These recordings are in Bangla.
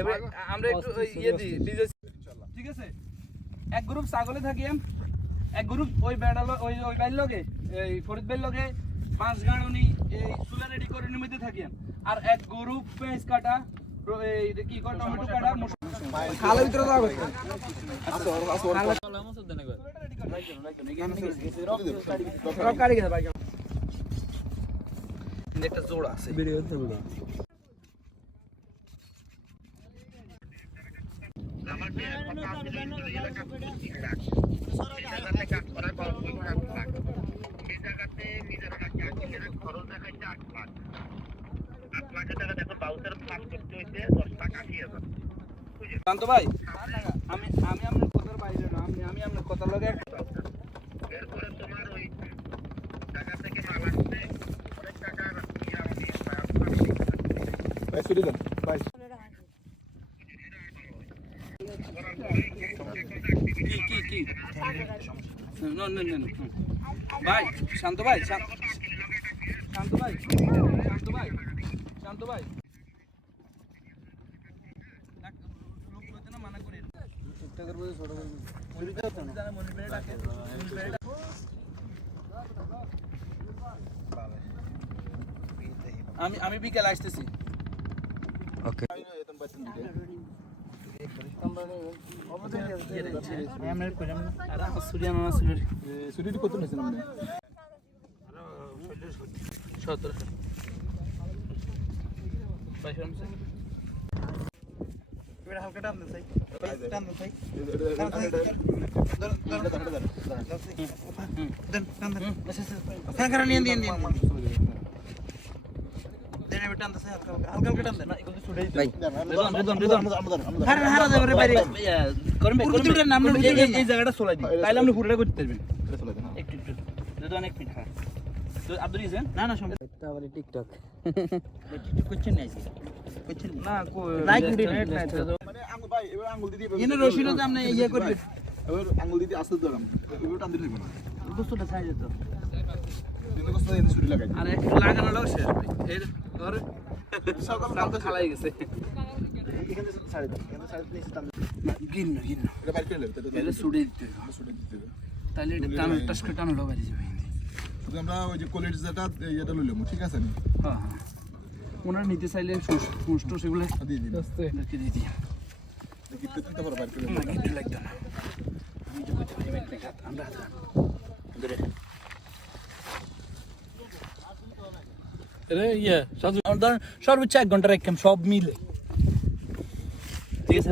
এবারে আমরা একটু ইয়ে দিই ডিজে, ঠিক আছে? এক গ্রুপ ছাগলে থাকি, এক গ্রুপ ওই বেড়ালো ওই বাইর লগে এই ফরিদ বাইর লগে মাছ গাড়নি এই চুলা রেডি করে নিতে থাকি, আর এক গ্রুপ পেঁয়াজ কাটা এই কি কয় টমেটো কাটা খালের ভিতরে যাবে। আচ্ছা খালা চলা মাছ দেন একবার সব কাটি গেছে ভাই, একটা জোড়া আছে ভিডিও তুলবো। শান্ত ভাই, আমি আপনার কথার বাইরে না, আমি আপনার কথার লগে এরপরে তোমার ওই টাকা থেকে মাল আসছে অনেক টাকার ভাই ছুটি দেন ভাই। কি না ভাই, শান্ত ভাই, শান্ত ভাই, শান্ত ভাই লোক লইতে না মানা করেন, ঠিকঠাকের বলে ছোট করে মনি পেড়ে জানা, মনি পেড়ে ডাকে, মনি পেড়ে আমি বিকেল আসতেছি। ওকে হালকা টান দেন, টান দেন আঙ্গুল দিতে আসতে ধরাম টান দিতে বস্তুটা ছাই যেত আরে লাগানোটাও শেষ ধর সকাল খালাই গেছে তাহলে টানো বাড়ি যাবে। আমরা ওই যে কোয়ালিটি যেটা এটা লইলাম, ঠিক আছে? হ্যাঁ হ্যাঁ, ওনারা নিতে চাইলে সুষ্ঠ সেগুলো দিয়ে দিই, দিয়ে দিই লাগতো না। আমরা সর্বোচ্চ 1 ঘন্টা রাখলাম সব মিলে, ঠিক আছে?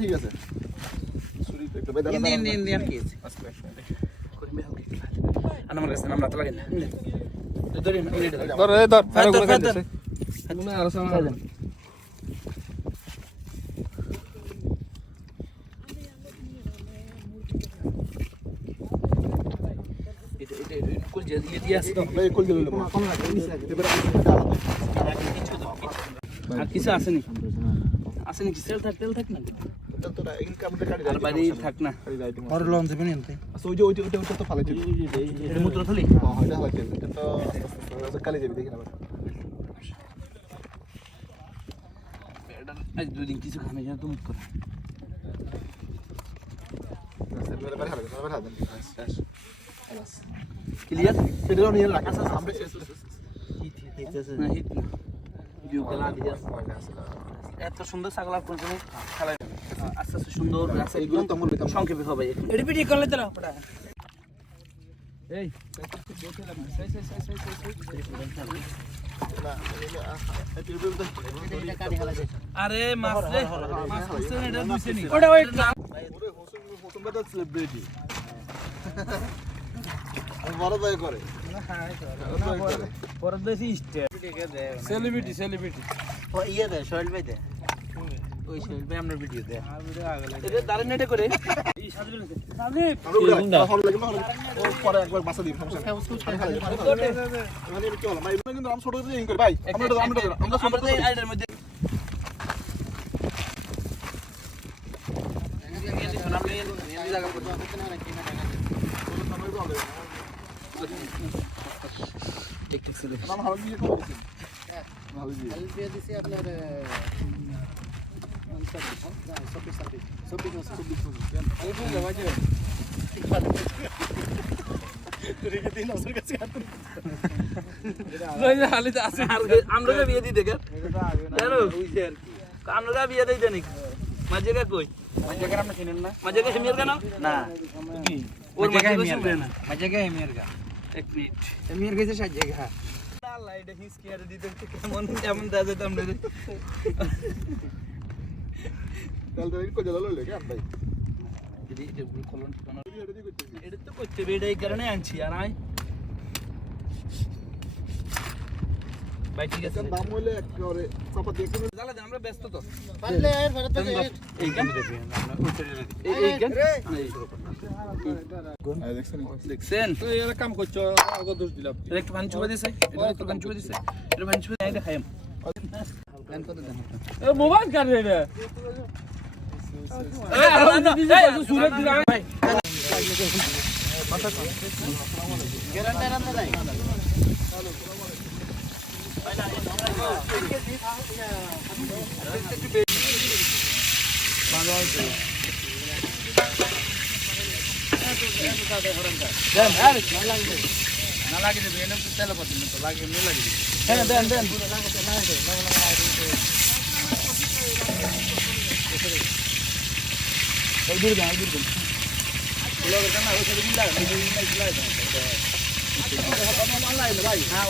ঠিক আছে আমার কাছে নাম রাখতে লাগে না। কিছু আসেনি তেল থাক না, বাড়ি থাক না মূত্র থালি কালি যাবি দেখি না। আজ 2 দিন কিছু খানে যা তুমি করে ক্লিয়ার সেটা নিয়ে রাখা আমরা এত সুন্দর ছাগল আর কোনদিন খেলা আস্তে আস্তে সুন্দর সংক্ষেপে হবে। এটা ভিডিও করলে তো এই আরে মাছ রে মাছ হচ্ছে না, এটা দুইছে নি ওটা ওই ওরে হোসেন বাদা সেলিব্রিটি বড় ভাই করে না, হ্যাঁ করে বড় দেশি স্টার সেলিব্রিটি ও ইয়ে দে শৈল ভাই দে, ওই শৈল ভাই আমরা ভিডিও দে আর ভিডিও আগলে এটা দাঁড়ান নেটে করে এই সাজবে না সাজিব আমরা ভালো লাগে ও পরে একবার বাসা দিই সমস্যা হ্যাঁ उसको খালি মানে কি হলো ভাই কিন্তু আমরা ছোট করে ইন করি ভাই আমরা ছোট করে আইডার মধ্যে বিয়ে দিছি আপনার আমরা বিয়ে দিই দেখেন আমরা বিয়ে দিই জানি মাঝে কই মাঝে গ্রাম না চিনেন না মাঝে হেমিয়ার কেন না ওর মাঝে শুনবে না মাঝে হেমিয়ার গা এক মিনিট হেমিয়ার গেছে সাজে গা আল্লাহ এটা হিসকি আর দিতে কেমন কেমন দাও যেত আমরা কাল তো ইনকো জ্বালালো লেগে আমরাই যদি এটা পুরো খলন ঠিকানা এটা তো করতে হবে এই কারণে আনছি আর আই ভাই ঠিক আছে দাম হইলে একেবারে চাপা দিয়ে কিনে জ্বালা দেন আমরা ব্যস্ত তো পারলে আর ভারত থেকে এই গান আমরা উঠে এই গান দেখছেন দেখছেন তো এরা কাম করছো আগো দোষ দিলাম এটা একটু ভান চুবা দিছে এটা একটু ভান চুবা দিছে এটা ভান চুবা দেই দেখাইম প্ল্যান করে দেন এ মোবাইল কার রে রে এ আর দিছে সুরত দিলা ভাই গ্যারান্টি রান্না নাই না লাগে দেবে এনে তেল পাতি না তো লাগে নে লাগে হ্যাঁ দেন দেন পুরো লাগে লাগে এই দূর যাও দূর যাও বলো কেন ওই সাইডে মিলা এই যে মিলা মিলা ভাই হ্যাঁ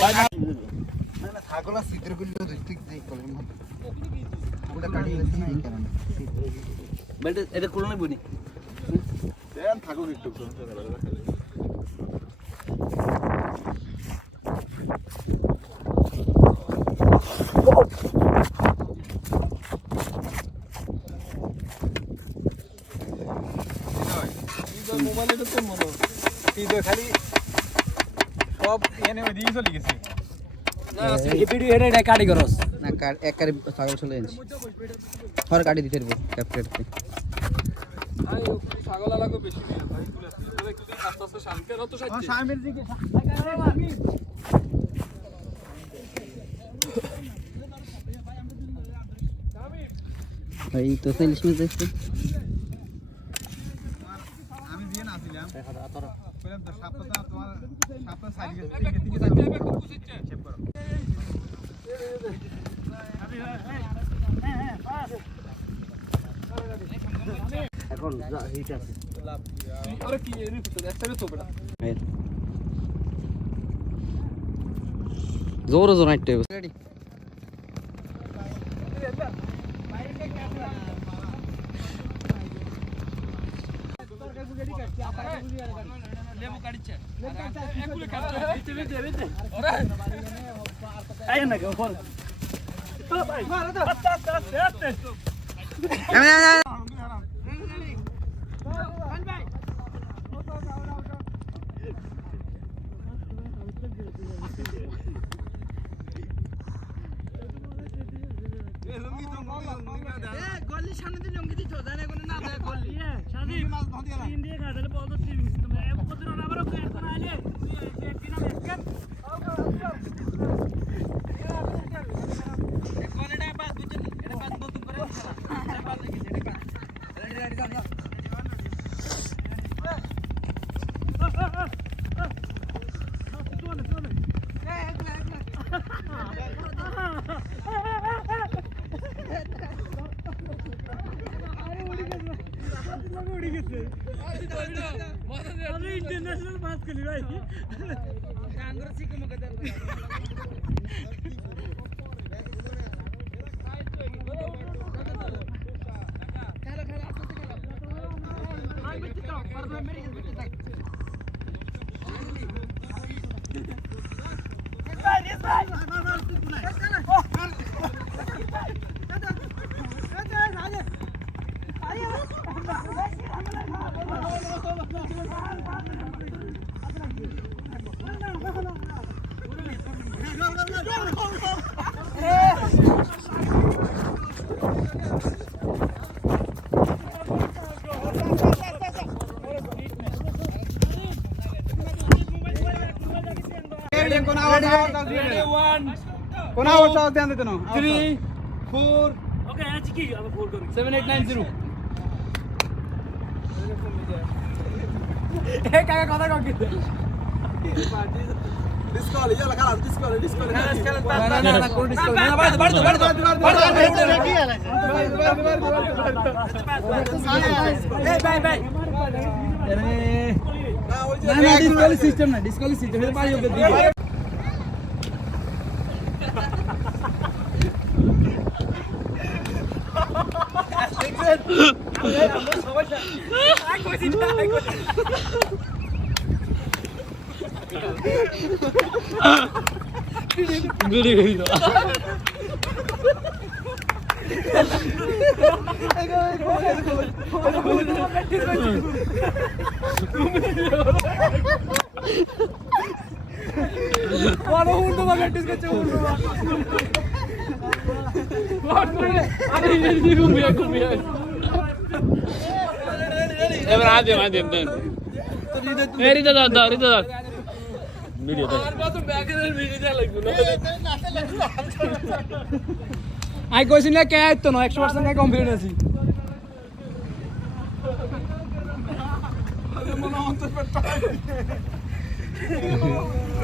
না ছাগল সিদ্ধর গুলো ঠিক দেই কলেন ওটা কাটিয়ে দিছি না এই কারণে বেটা এটা খুলে নাই বনি দেন থাকুক একটু মোবাইলে তো মনো এই তো খালি সব এনে ওই দিয়ে চলে গেছে এই ভিডিও এটা কাটি করস না এক কারি ছাগল চলে এনেছি ফর কাটি দিতে দেব ক্যাপচারতে আই ছাগল লাগো বেশি দিন ভাই তুলে তুলে একটু আস্তে আস্তে শান্তি রত সাইতে সামনের দিকে ভাই তো সেলস में দেখতে আমি দিয়ে না ছিলাম বললাম তো সাপটা তোমার সাপটা সাইড গেছে দিকে চেক করো এখন হিট আছে আরে কি এনে তো একসাথে তো বেটা জোর জোর নাইটে রেডি লেবু কাটছে একুলে কাটছে ভিতরে ভিতরে ওরে আই না গো ফোন তো ভাই মার দাও আস্তে আস্তে আস্তে গলি সামনে দিয়ে লঙ্গি দিছো জানে কোন না দেয় গলি শাদি মাছ ভাদিয়া তিন দিয়ে খাইলে বহুত তিন তুমি কত না আবার কোন আইলে একদিন আমি একন কোনটা পাস বুঝছেন এটা পাস নতুন করে দিছালা পাস লাগিছে এটা পাস রেডি রেডি যাও इंटरनेशनल बात करी भाई कांग्रेस की मगदर কোন আওয়াজ Ready, 1, কোন আওয়াজ দেন দিতে না 3, 4. Okay, আজ কি আবার 4 করি 7890. এ কাকা কথা কও কি ডিসকাউন্ট ইয়ালা খালাস ডিসকাউন্ট না কোন ডিসকাউন্ট না বাড়ি দাও এই ভাই না ডিসকাউন্ট সিস্টেম না ডিসকাউন্ট সিস্টেম এটা বাড়ি ওকে দিই এবার আদে দেন রিদা দাও ভিডিও দাও আই কইছি না কে আইতো না 100% কে কমপ্লিট আছি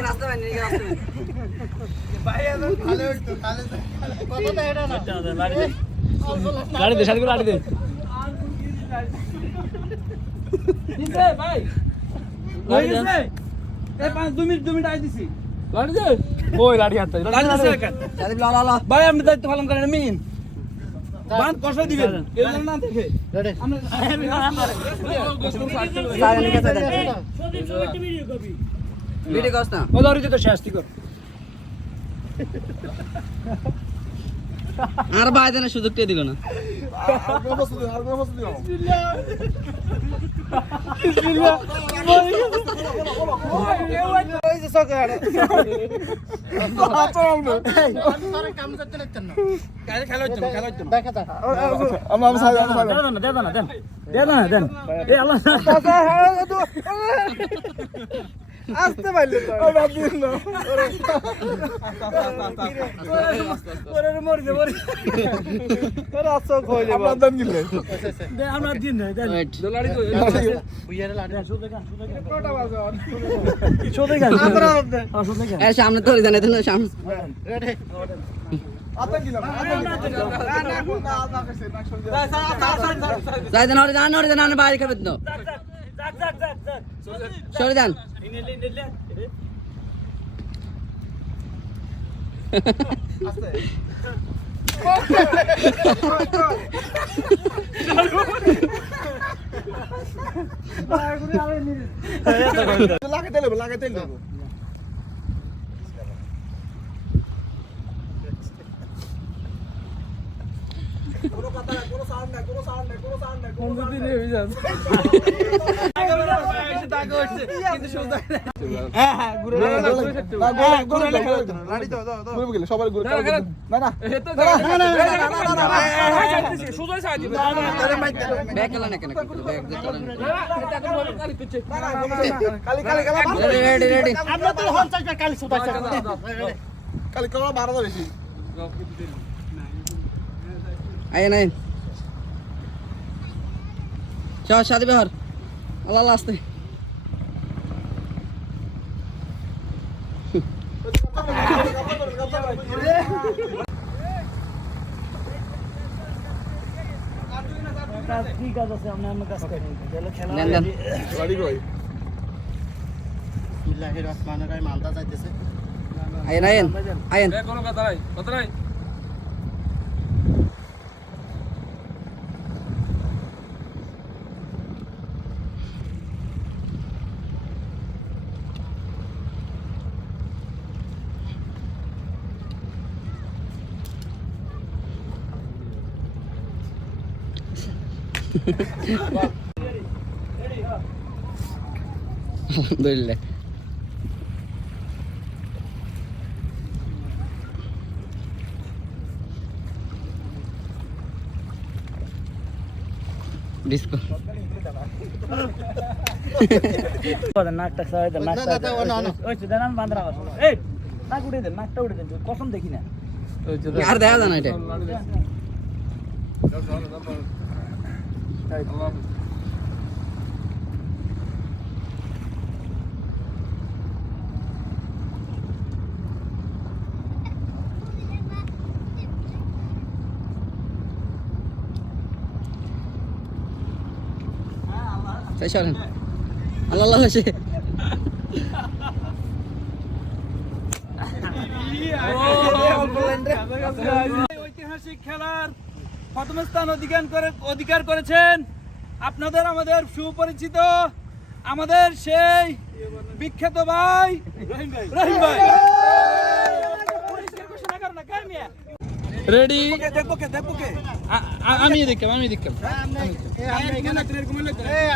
রাস্তা বানি রাস্তা গাড়ি দে সাথে গাড়ি দে দিছে ভাই গাড়ি দিছে এই 2 মিনিট আই দিছি গাড়ি দে কই গাড়ি হাত গাড়ি দিছে দাদি লা ভাই আপনি দায়িত্ব পালন করেন মিন বান কষ্ট দিবেন কেউ যেন না দেখে সারা নিকে দাদা ভিডিও করছ না ও দরিতে তো শাস্তি কর আর ভাই দেনা সুযোগটা দিল না আসতে পারলে তো আমরা দিন নাই সামনে তো জানে তো সামনে যাই দেন ওরে জান বাইরে খাবে তো সরে যান লাগাইতে দেবো কোনো কথা নাই কোনো সাউন্ড নাই সবাই ঘুরে ব্যাগ গেল না কেন ব্যাগ রেডি কালি করা 12 বেশি আয় নাই চল শাদি বেহর আল্লাহ আসতে ঠিক আছে আমরা কাজ করি খেলা গাড়ি কই বিল্লাহির রহমানির রহিম মালদা যাইতেছে আয়েন কোনো কথা নাই আলহামদুলিল্লাহ ডিসকো নাকটা সবাই দেন, নাকটা ওই তো দেন, আমি বান্ধা রাখো। এই নাক উঠে দেন, নাকটা উঠে দেন, কসম দেখি না। আর দেখা যায় না এটা তাই চলেন আল্লাহ আল্লাহ সে ঐতিহাসিক খেলার প্রথম স্থান অধিকার করেছেন আপনাদের আমাদের সুপরিচিত আমাদের সেই বিখ্যাত ভাই রহিম ভাই। রেডি দেখবো কে আমি দেখলাম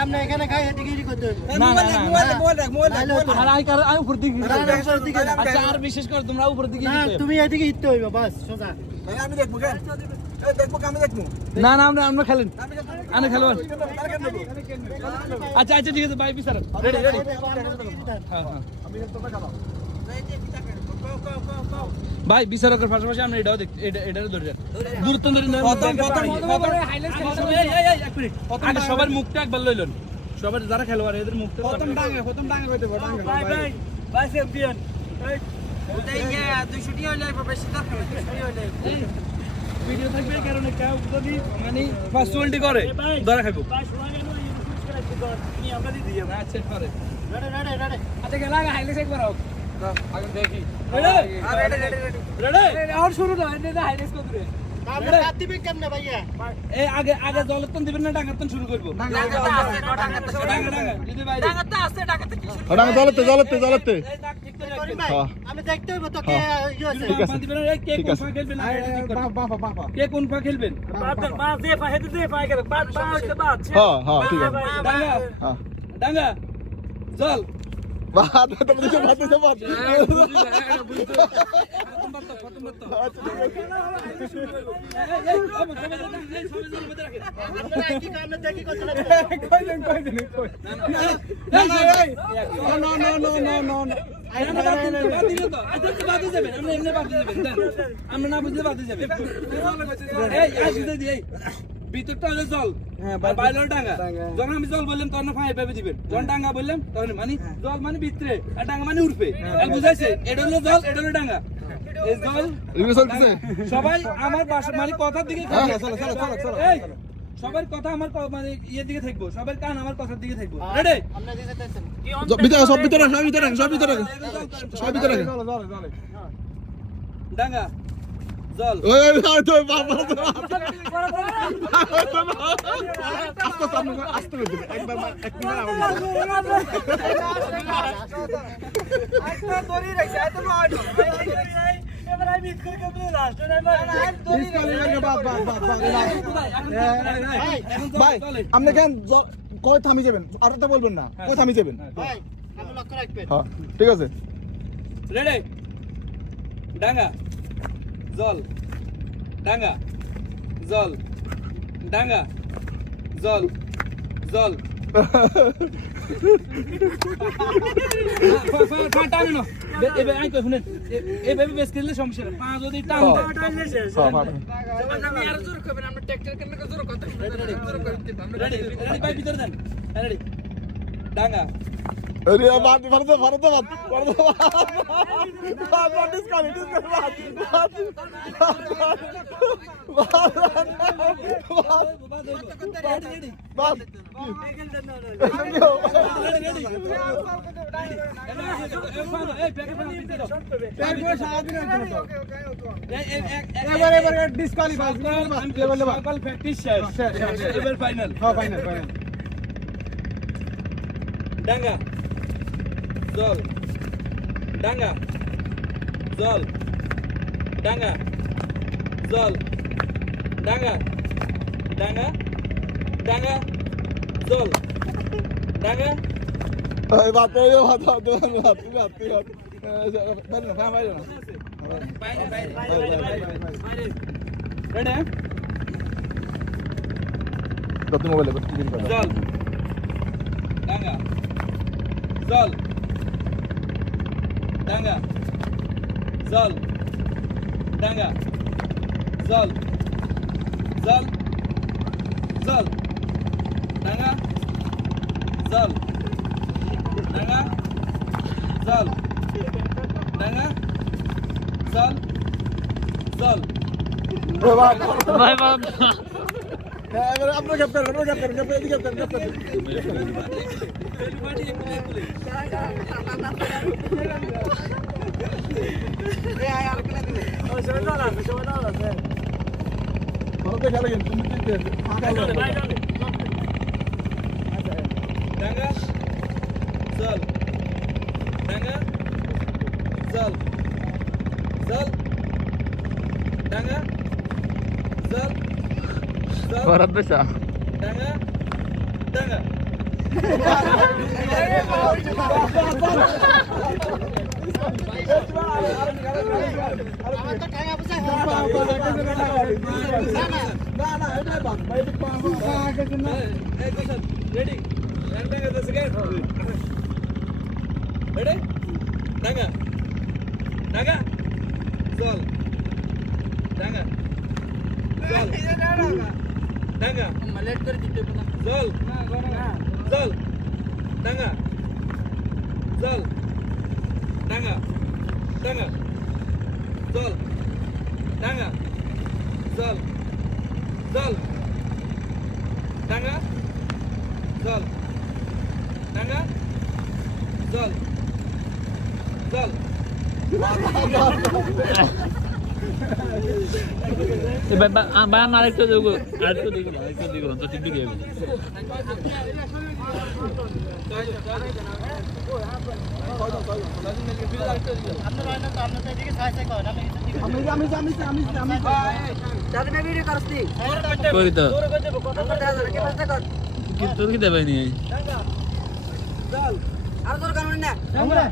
আমরা এখানে খাই এটা কি করতে হবে? আচ্ছা আর বিশেষ করে তোমরা উপর দিকে না তুমি এদিকে হিটতে হইবে বাস সোজা। আমি দেখবো কেন আমি দেখবো না আমরা খেলেন আনে খেলবেন আচ্ছা ঠিক আছে ভাই বিচার রেডি ভাই বিচারকের পাশাপাশি আমরা এটাও দেখি এটারও ধরে যান দূরত্ব ধরে আগে সবার মুখটা একবার লইলেন সবার যারা খেলোয়াড় এদের মুখটা প্রথম ডাঙ্গা হইতে হবে ডাঙ্গা ভাই চ্যাম্পিয়ন ভিডিও থাকবে এই কারণে কেউ যদি মানে ফার্স্ট করে ধরা খাইবো আচ্ছা করে রেডি রেডি রেডি আচ্ছা গেলা হাইলাইট একবার হোক আগে দেখি রেডি আর শুরু না এনে হাইলাইট কত রে আমরা রাত দিবে কেমনে ভাইয়া? এই আগে জলতন দিবেন না ডাঙ্গাতন শুরু করব ডাঙ্গা যদি ভাই ডাঙ্গাতে আছে ডাঙ্গাতে কি শুরু ডাঙ্গা জ্বলতে এই দাগ ঠিক করে করিম রাখবেন ভাই আমি দেখতে হইব তো কে ইয়ে আছে। ঠিক আছে। দিবেন এই কে কোন পা খেলবেন না এটা ঠিক করবেন বাবা কে কোন পা খেলবেন মা দে পা হেদে দে পা করে পা হইছে বাদ হ্যাঁ ঠিক আছে ডাঙ্গা হ্যাঁ ডাঙ্গা জল বাদ তো বুঝতে পারতেছ বাদ আপনারা কি কামনে দেখি করতে লাগবে? আমরা না বুঝলে বাদে যাবেন ভিতরটা হলে জল বাইরের ডাঙ্গা যখন আমি জল বললাম তখন ফাঁই ভেবে দিবেন যখন ডাঙ্গা বললাম তখন মানে জল মানে ভিতরে আর ডাঙ্গা মানে উঠবে বুঝাইছে এটা হলো জল এটা হলো ডাঙ্গা এই জল সবাই আমার বাসা মানে কথার দিকে এই সবার কথা আমার মানে ইয়ের দিকে থাকবো সবার কান আমার কথার দিকে থাকবো রেডি আমরা দিতে চাইছেন সব ভিতরে ডাঙ্গা জল ভাই আপনি কেন কয় থামি যাবেন আর তো বলবেন না কয় থামি যাবেন ভাই আমি লক্ষ্য রাখবেন। হ্যাঁ ঠিক আছে রেডি ডাঙ্গা জল ডাঙ্গা জল ডাঙ্গা জল জল এভাবে বেশ খেললে সমস্যা পা যদি টান ভিতরে দেন রেডি ডাঙ্গা अरे बात भारत ডাঙ্গা জল ডাঙ্গা জল ডাঙ্গা জল ডাঙ্গা ডাঙ্গা ডাঙ্গা জল ডাঙ্গা बात জল ডাঙ্গা জল ডাঙ্গা জল ডাঙ্গা জল জল জল ডাঙ্গা জল ডাঙ্গা জল ডাঙ্গা জল জল ভাই বাপ আপনার ক্যাপ্টেন এদিকে ক্যাপ্টেন ভালো খেলা গেম তুমি ডাঙ্গা জল ডাঙ্গা জল জল ডাঙ্গা জল জল ভরত বেশা ডাঙ্গা ডাঙ্গা আমার তো টাকা পয়সা ready Danga the second ready ডাঙ্গা ডাঙ্গা জল ডাঙ্গা জল ডাঙ্গা লেট করে দিতে বলা জল জল ডাঙ্গা জল ডাঙ্গা ডাঙ্গা জল ডাঙ্গা জল জল ডাঙ্গা জল ডাঙ্গা জল জল ভাই আরেকটু দেবো তো ঠিক দিয়ে আপনার এদিকে সাইজ করেন আমি দাদা ভিডিও করছতি করি তো কত করতে আছে কি বলতে কর তোর কি দেবে নি জল আর তোর কারণ না ডাঙ্গা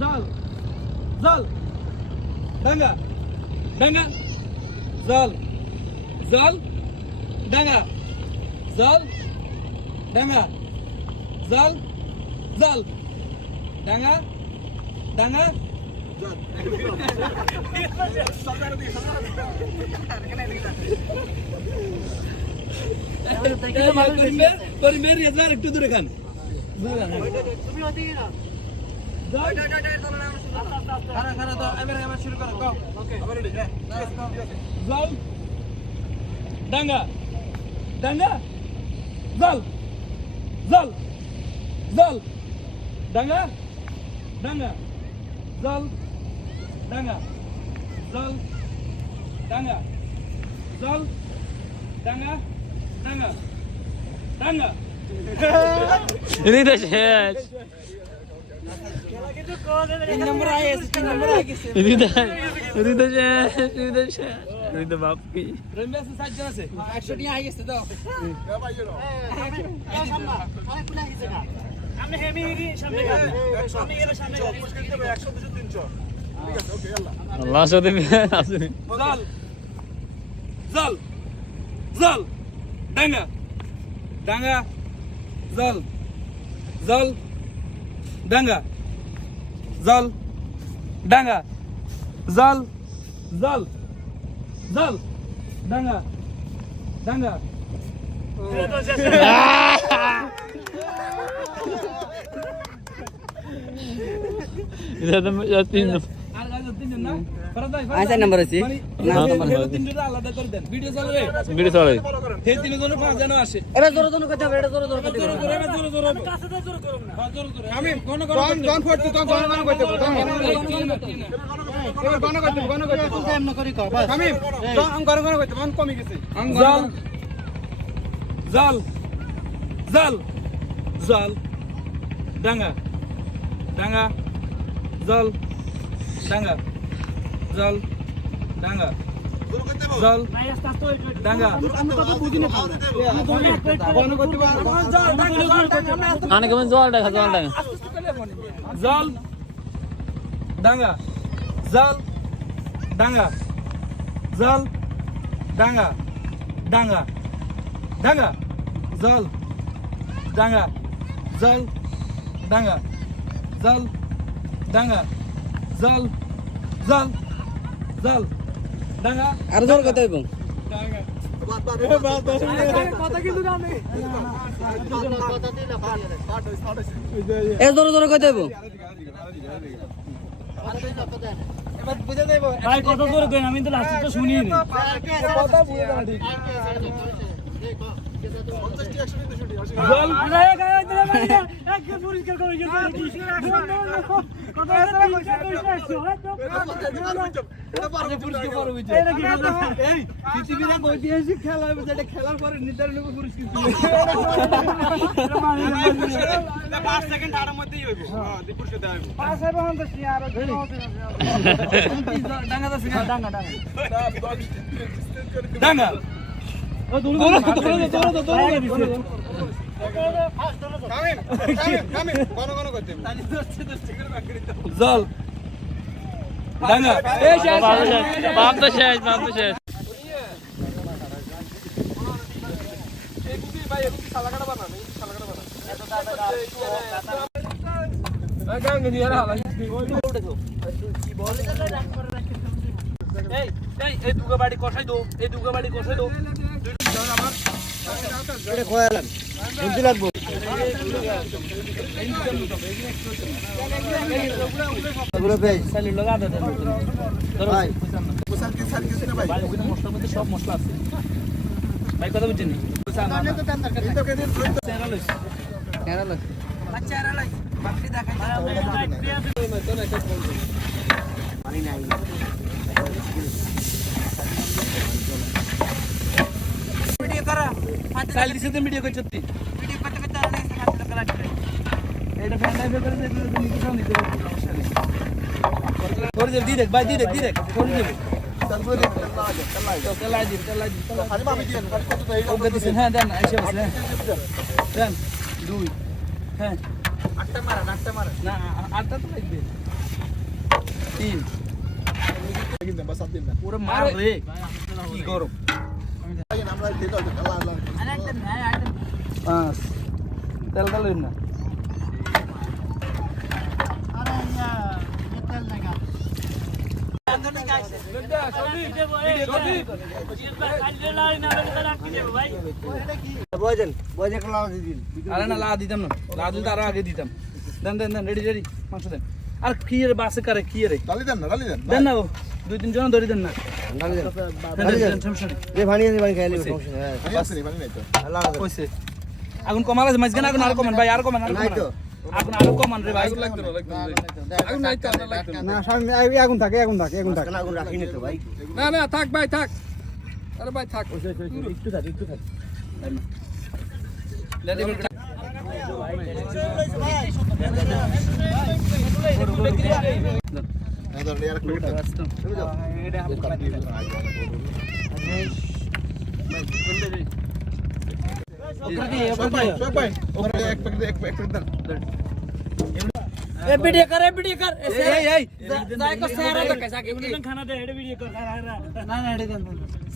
জল জল ডাঙ্গা ডাঙ্গা জল জল ডাঙ্গা জল ডাঙ্গা জল জল ডাঙ্গা ডাঙ্গা করিমের রেজার একটু দূরে খান তুমি ওদিকে না জল ডাঙ্গা ডাঙ্গা জল জল জল ডাঙ্গা ডাঙ্গা জল ডাঙ্গা জল ডাঙ্গা জল ডাঙ্গা ডাঙ্গা ডাঙ্গা এটা শেষ তিন নম্বর আইছে এটা শেষ এটা বাপ কি রমেশ সাজ্জান আছে 100 টি আইছে দাও আপনি হেমি সামনে সামনে গেলে সামনে আল্লাহ সাথে আছে জল জল জল ডাঙ্গা ডাঙ্গা জল জল ডাঙ্গা জল ডাঙ্গা জল জল জল ডাঙ্গা ডাঙ্গা এটা তো তিন আর তিনজন না ফরদাই আইছে নাম্বার আছে তিনজন আলাদা করে দেন ভিডিও চলে রে ভিডিও চলে সেই তিনজনের পাঁচ জন আসে এবার জোরে জোরে করতে হবে এটা জোরে জোরে করতে হবে আমি কোন কোন জন ফোর্টি তো গণ করতে হবে গণ করতে এমন করি কর বাস আমি গণ করতে মান কমে গেছে জল জল জল জল ডাঙ্গা ডাঙ্গা জল ডাঙ্গা জল ডাঙ্গা জল ডাঙ্গা আনে কেমন জল দেখা জল ডাঙ্গা জল ডাঙ্গা জল ডাঙ্গা ডাঙ্গা ডাঙ্গা জল ডাঙ্গা জল ডাঙ্গা জাল ডাঙ্গা জাল জাল জাল ডাঙ্গা আর জোর কথা এবং এ জোরে জোরে কথা এবং ভাই কত করে দেন আমি তো লাস্টে তো শুনি নি জাল পরিষ্কার করে পৃথিবীর ঐতিহাসিক খেলা যেটা খেলার পরে নির্ধারণ পুরস্কৃত 5 সেকেন্ড আড়ার মধ্যেই হইব হ্যাঁ পুরস্কার দেওয়া হইব ডাঙ্গা জল ডাঙ্গা বাপ তো শেষ এই দুগা বাড়ি কষাই দো এটা খোয়ালাম বুঝতে লাগবো পুরো পেজ সাইলের লগা দে ভাই ভাই ওখানে মশলার মধ্যে সব মশলা আছে ভাই কথা বুঝছেন কেন লাগ সাইল দিছে তো ভিডিও করছ তুই এটা ফ্যান লাইভ করে দে নিতে সামনে নিতে সমস্যা নেই করে দে দি দেখ ভাই দি দেখ করে দে তেলাই দি খালি মামি দিয়েন কত তো এই ওকে দিছেন হ্যাঁ দেন আইসা বসে দেন 2 হ্যাঁ আটটা মারা না আটটা তো লাগবে 3 কিন্তু বাস দিন না পুরো মার রে কি গরম আমরা দিতে হবে আল্লাহ 5 তেল ডালেন না আরে না লা দিতাম না লা দিলে আরো আগে দিতাম দেন রেডি মাংস দেন আর কি রে বাসে করে কি রে ডালি দেন দেন না 2-3 জন ধরে দেন না কইছে আগুন কমাল আছে মাঝখানে আগুন আর কমান ভাই আর কমান আগুন আরো কমান রে ভাই আগুন নাই তো না সামনে আগুন থাকে আগুন রাখিনি তো ভাই না থাক ভাই থাক আরে ভাই থাক একটু থাক ভিডিও কর এই খানা দে এটা ভিডিও কর না এটা দেন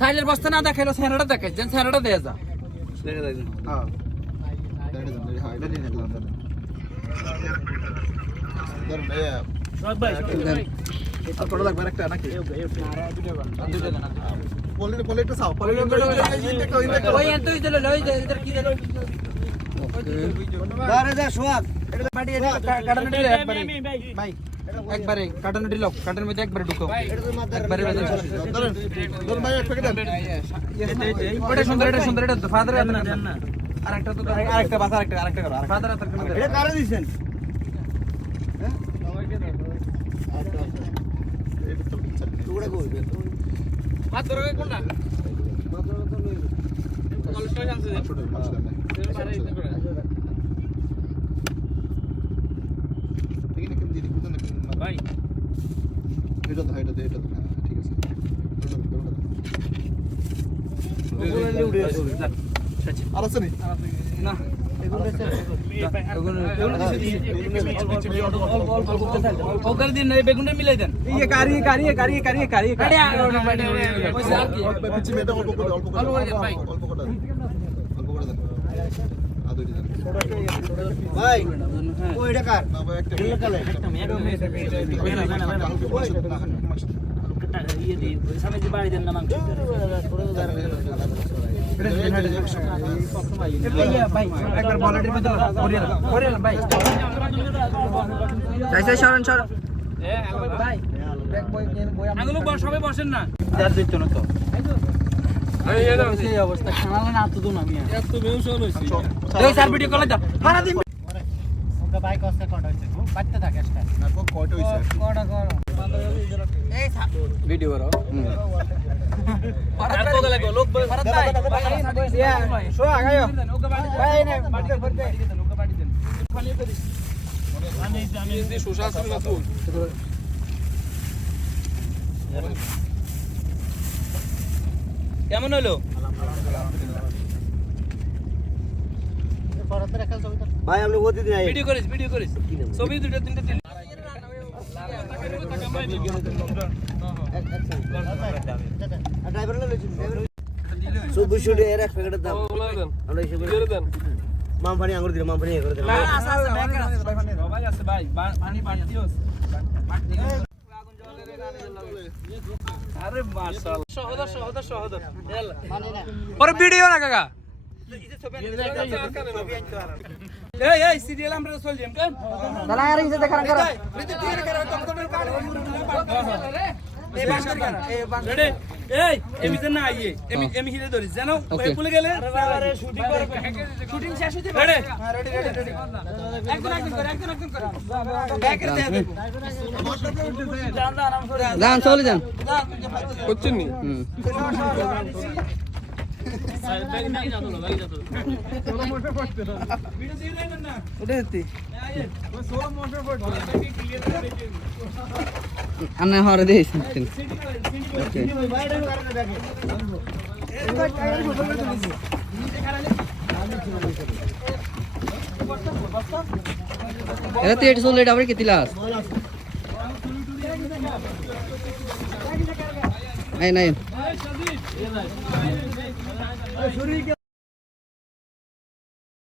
সাইলের বস্তা না দেখাইলো স্যারাটা দেখাই দেন স্যারাটা দেয়া যা দেখে দেন হ্যাঁ সব ভাই কত লাগবে একটা নাকি দুটো দেন পলিটা সাও ওই এতই দিল লই দে ইধর কি দিল ভাই একবারে কাটানো দিল কাটানোর মধ্যে একবারে ঢুকো একবারে ওটা সুন্দর এটা ফাদার আরেকটা তো আরেকটা বাস আরেকটা করো ফাদার এটা কারে দিবেন টুকরা করবে ভাত ধরে কোনটা কলস্টা জানছে ভাই এটা ঠিক আছে আর আছে না ওখানে দিন এই বেগুনটা মিলাই দেন কারি ভাই ওইটা কার না ভাই একটা ইয়ে দিই সামনে যে বাড়ি দেন না মাংস ভাই একবার বলাটির মধ্যে করে না ভাই সরণ সরণ ভাই আগুলো সবাই বসেন না দাঁত দিত না তো এই অবস্থা খানালে না তো না আমি এত বেউসন হইছে এই স্যার ভিডিও কল দাও মারা দিন ওকে বাইক আসতে কটা হইছে গো বাড়তে থাকে একটা না কো কয়টা হইছে কটা কর এই ভিডিও করো আর কো গেলে লোক ভারত ভাই শো আগায়ো ওকে বাড়ি ভাই না বাড়তে বাড়তে দেন ওকে বাড়ি দেন খালি করে দিস আমি এই সোশ্যাল সিনেমা তো কেমন হলো ভাই আপনি ওদি দিন ভিডিও করিস ছবি দুটো তিনটা দিন ড্রাইভার লইছি সুবু শুডে এর এক প্যাকেটের দাম আমরা হিসেবে দেন মামফানি আঙ্গুর দিন মামফানি করে দেন সবাই আছে ভাই পানি পানি দিওস আরে মাশাআল্লাহ সহদর ওরে ভিডিও না কাকা এই সিরিয়াল আমরা চল যাম কেন দাঁড়া আর ইসে দেখা করো রেডি এই এমিতে না আইয়ে এমি হিরে ধরিস জানো ওই ভুলে গেলে শুটিং করবে শুটিং শেষ হইতে রেডি রেডি একজন করে ব্যাকের দে যান চলে যান করছেন নি আন্না হরে দেই এটা তো এটি চলে এটা আবার কেতি লাস নাই নাই